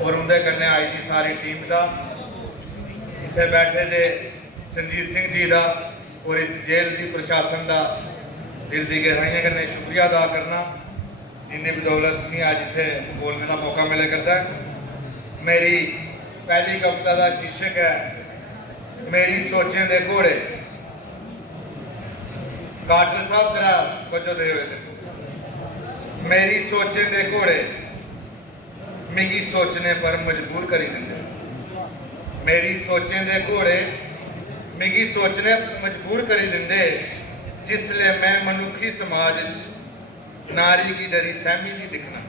और उनके कन्ने आई दी सारी टीम का, इतने बैठे दे संजीत सिंह जी का और इस जेल की प्रशासन का दिल की गहराइयों कन्ने शुक्रिया अदा करना, जिन्नी बदौलत नहीं अज इतने बोलने का मौका मिले करता है। मेरी पहली कविता का शीर्षक है मेरी सोचें दे घोड़े। काटल साहब जरा बजो दे हुए थे। मेरी सोचें दे घोड़े मिगी सोचने पर मजबूर करी दिंदे। मेरी सोचें दे घोड़े मिगी सोचने मजबूर करी दिंदे, जिसले मैं मनुखी समाज नारी की डरी सहमी दी दिखना।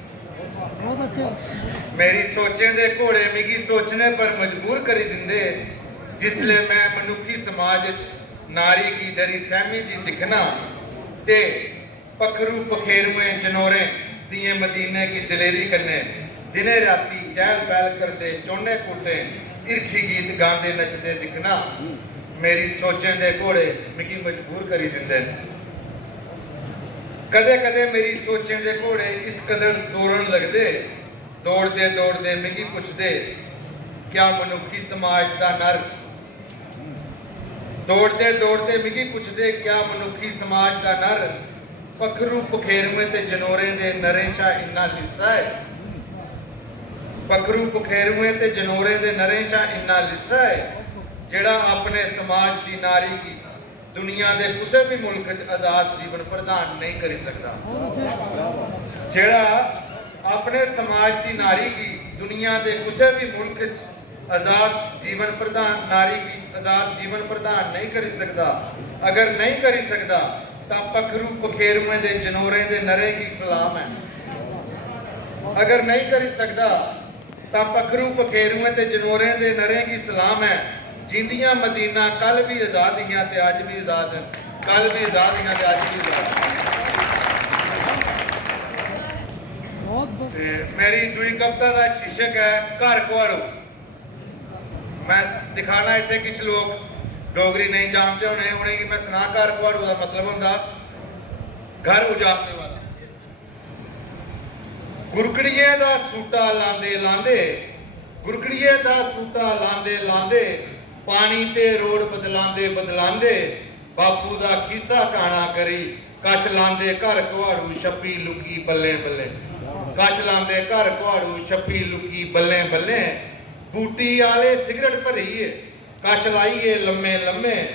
मेरी सोचें दे घोड़े मिगी सोचने पर मजबूर करी दिंदे, जिसले मैं मनुखी समाज नारी की डरी सहमी दी दिखना, ते पखरू पखेरुएं जनोरे दिए मदीने की दिलेरी कन्ने दिने राती चहल पहल करते चोने कूटे इरखी गीत गांदे नचते दिखना। मेरी सोचें दे घोड़े मिगी मजबूर करी दिंदे। कदे कदे मेरी सोचें दे घोड़े इस कदर दौड़न लगदे, दौड़दे दौड़दे मिगी पुछदे क्या मनुखी समाज दा नर। दौड़दे दौड़दे मिगी पुछदे क्या मनुखी समाज दा नर, पखरू पखेरुएं ते जनोरें दे नरें चा इन्ना लिस्सा है। पखरू पखेरुएं ते जनोरें दे नरें चा इन्ना लिस्सा है, जेड़ा अपने समाज की नारी की दुनिया के किसी भी मुल्क आजाद जीवन प्रदान नहीं कर सकता। जेड़ा अपने समाज की नारी की दुनिया के किसी भी मुल्क आजाद जीवन प्रदान नारी की आजाद जीवन प्रदान नहीं कर सकता। अगर नहीं कर सकता तो पखरू पखेरुएं दे जनोरें दे नरें की सलाम है। अगर नहीं कर सकता तो पखरू पखेरुएं ते जनोरें दे नरें की सलाम है। जिंदियां मदीना कल भी आजाद हियां ते अज भी आजाद हैं, कल भी आजाद हियां ते अज भी आजाद। मेरी दूई कविता का शीर्षक है घर कुआड़ो। मैं दिखाना इतने कुछ लोग डोगरी नहीं जानते होने, उन्हें मैं सुना घर कुआड़ो का मतलब होंदा घर उजाड़ने वाला। गुरकड़िए दा सूटा लांदे लांदे, गुरकड़िए दा सूटा लांदे लांदे, पानी ते रोड बदलांदे बदलांदे, बापू दा खिस्सा काना करी कश लांदे घर कुआड़ू छप्पी लुकी बल्ले बल्ले। कश लांदे घर कुआड़ू छप्पी लुकी बल्ले बल्ले, बूटी आले सिगरट भरीए कश लाइए लम्मे लम्मे।